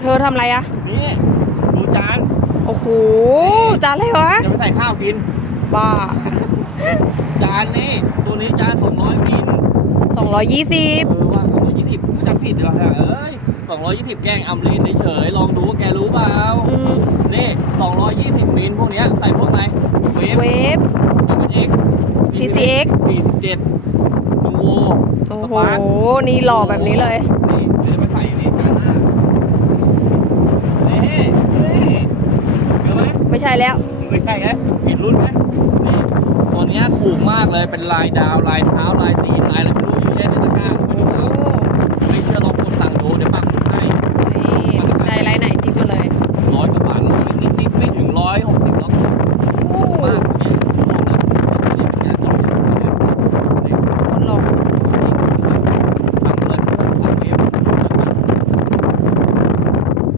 เธอทำอะไรอะนี่ดูจานโอ้โหจานอะไรวะ จะไปใส่ข้าวกิน บ้า จานนี่ตัวนี้จานสองร้อยมิลสองร้อยยี่สิบเออว่าสองร้อยยี่สิบกูจำผิดเหรอเอ้ยสองร้อยยี่สิบแกล้งอำเล่นเฉยๆลองดูว่าแกรู้เปล่าอืม นี่สองร้อยยี่สิบมิลพวกเนี้ยใส่พวกไหนเวฟเวฟเอ็ก PCX สี่สิบเจ็ดนูโวโอ้สโหปาร์คนี่หล่อแบบนี้เลย นี่เดี๋ยวจะไปใส่นี่จานหน้านี่นี่เจอไหม ไม่ใช่ แล้วไม่ใช่ไงผิดรุ่นไหมนี่ตัวเนี้ยถูกมากเลยเป็นลายดาวลายเท้าลายตีนลายอะไร